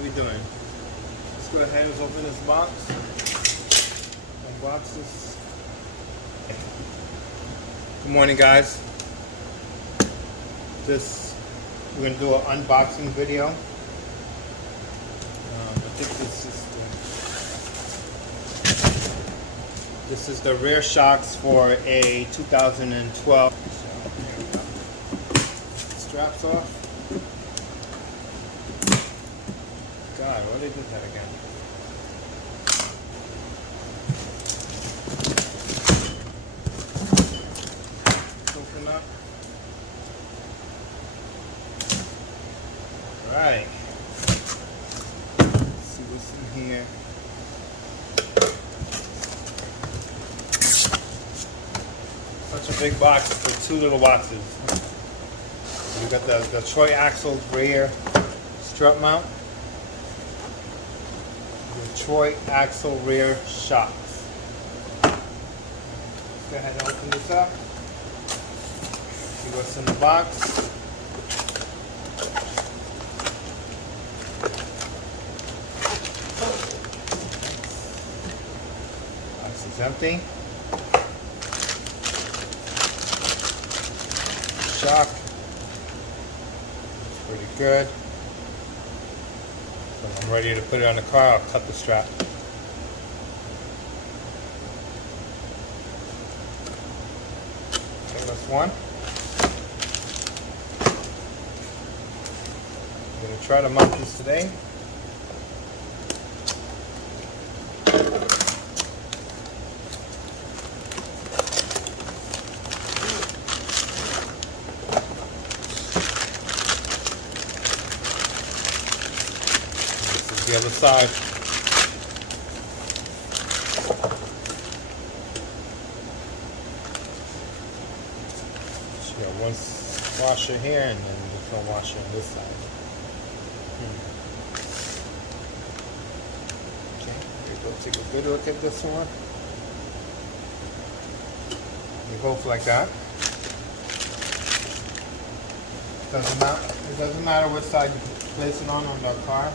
What are we doing? Let's go ahead and open this box. Unbox this. Good morning, guys. We're gonna do an unboxing video. I think this is the rear shocks for a 2012. Straps off. God, why did they do that again? Open up. Alright. Let's see what's in here. Such a big box for two little boxes. We got the Detroit axle rear strut mount. Detroit axle rear shocks. Let's go ahead and open this up. See what's in the box. Box is empty. Shock. It's pretty good. When I'm ready to put it on the car, I'll cut the strap. Okay, that's one. I'm going to try to mount this today. The other side. So you got one washer here and then there's no washer on this side. Okay, here we go. Take a good look at this one. They both like that. It doesn't matter which side you place it on the car.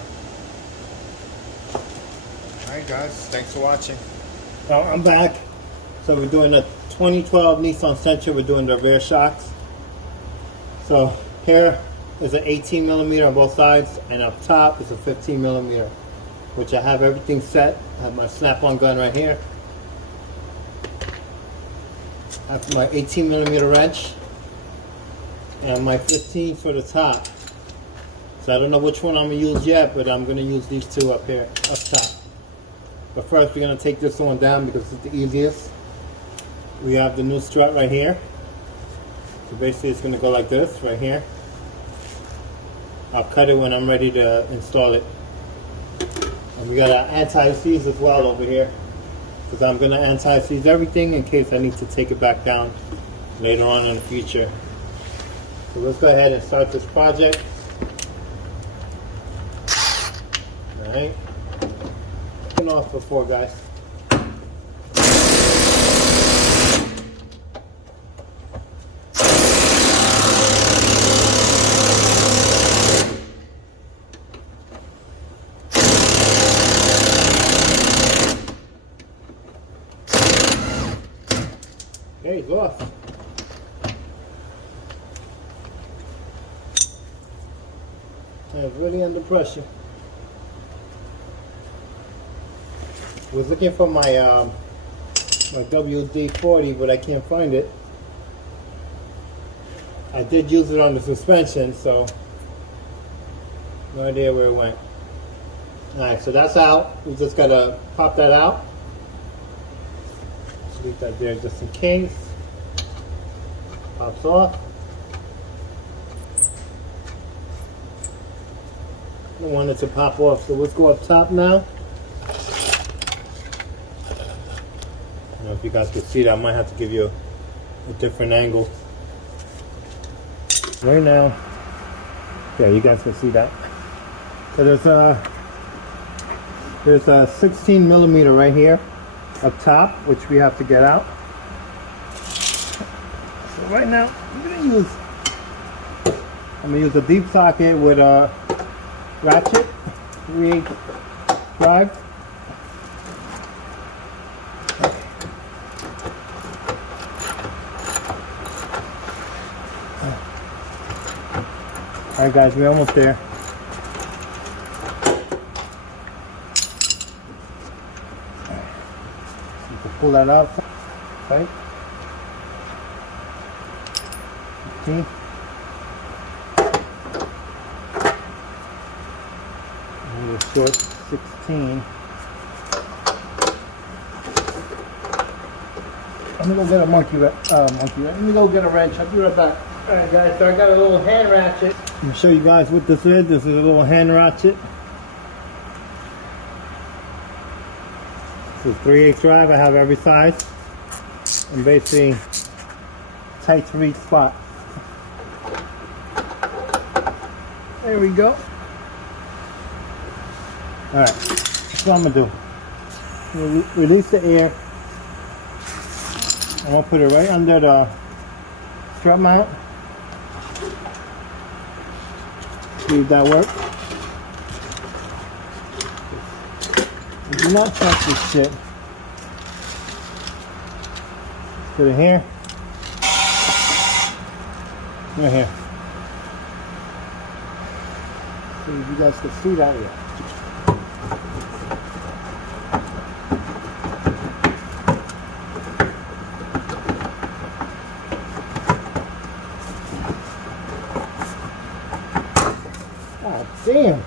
Alright guys, thanks for watching. Well, I'm back. So we're doing the 2012 Nissan Sentra. We're doing the rear shocks. So here is an 18 millimeter on both sides, and up top is a 15 millimeter, which I have everything set. I have my snap-on gun right here. I have my 18 millimeter wrench and my 15 for the top. So I don't know which one I'm gonna use yet, but I'm gonna use these two up here, up top. But first we're going to take this one down because it's the easiest. We have the new strut right here. So basically it's going to go like this, right here. I'll cut it when I'm ready to install it. And we got our anti-seize as well over here. Because I'm going to anti-seize everything in case I need to take it back down later on in the future. So let's go ahead and start this project. Alright. Off before, guys. Okay, he's off. It's really under pressure. I was looking for my my WD-40, but I can't find it. I did use it on the suspension, so no idea where it went. Alright, so that's out. We just gotta pop that out. Just leave that there just in case. Pops off. I don't want it to pop off, so let's go up top now. I don't know if you guys can see that. I might have to give you a different angle. Right now, yeah, you guys can see that. So there's a 16 millimeter right here up top, which we have to get out. So right now, I'm gonna use a deep socket with a ratchet. 3/8 drive. Alright guys, we're almost there. You can pull that out. Right? 15. And a short 16. Let me go get a let me go get a wrench. I'll be right back. Alright guys, so I got a little hand ratchet. I'm going to show you guys what this is. This is a little hand ratchet. This is 3/8 drive. I have every size. And basically tight to reach spot. There we go. Alright, that's what I'm going to do. Release the air. I'm going to put it right under the strut mount. See if that works. Do not touch this shit. Put it here. Right here. See if you guys can see that yet. God damn.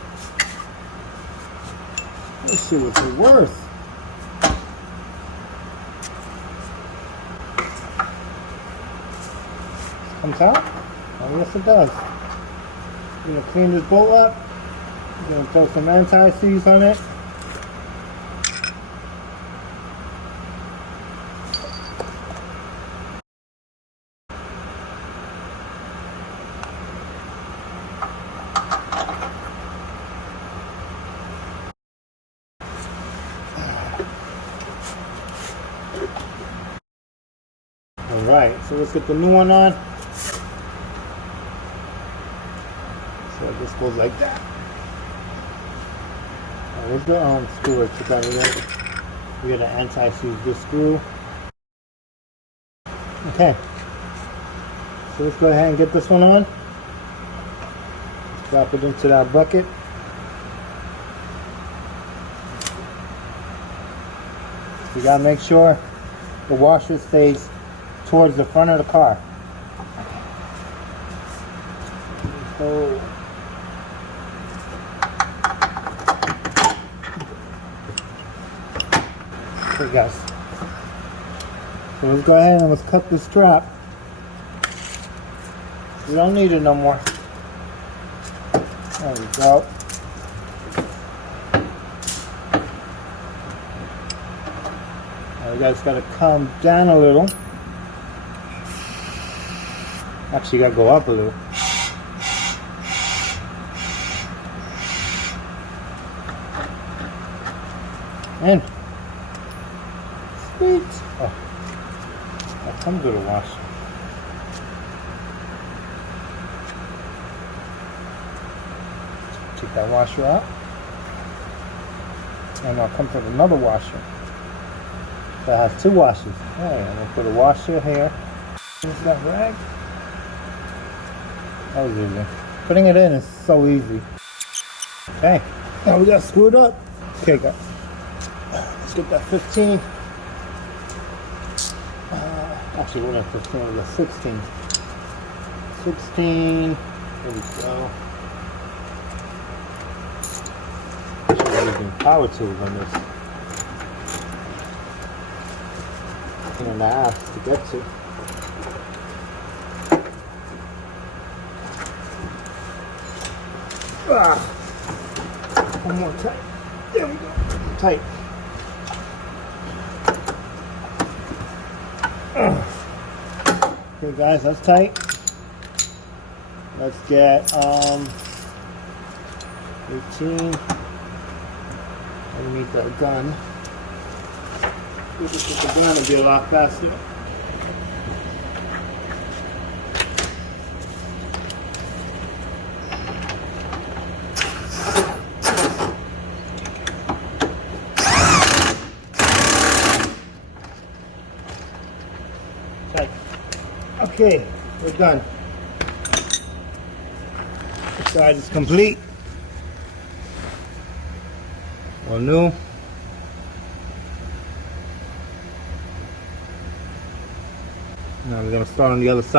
This shit was the worst. Comes out? Oh yes it does. You're gonna clean this bolt up. You're gonna throw some anti-seize on it. Alright, so let's get the new one on. So this goes like that. Where's the screw I took out of there? We got an anti-seize this screw. Okay. So let's go ahead and get this one on. Drop it into that bucket. You gotta make sure the washer stays towards the front of the car. So okay guys, so let's go ahead and let's cut this strap. We don't need it no more. There we go. Now you guys gotta calm down a little. Actually, you gotta go up a little. And sweet. Oh, that comes with a wash. Take that washer out, and I'll come to another washer. That has two washers. Alright, I'm gonna put a washer here. Here's that rag. That was easy. Putting it in is so easy. Okay, now we got screwed up. Okay guys, let's get that 15. Actually, we're not 15, we got 16. 16, there we go. Actually, we're using power tools on this. And a half to get to. One more tight. There we go. Tight. Okay guys, that's tight. Let's get 18. Underneath that gun. If it's with the gun, it'll be a lot faster. Okay, we're done. This side is complete. All new. Now we're gonna start on the other side.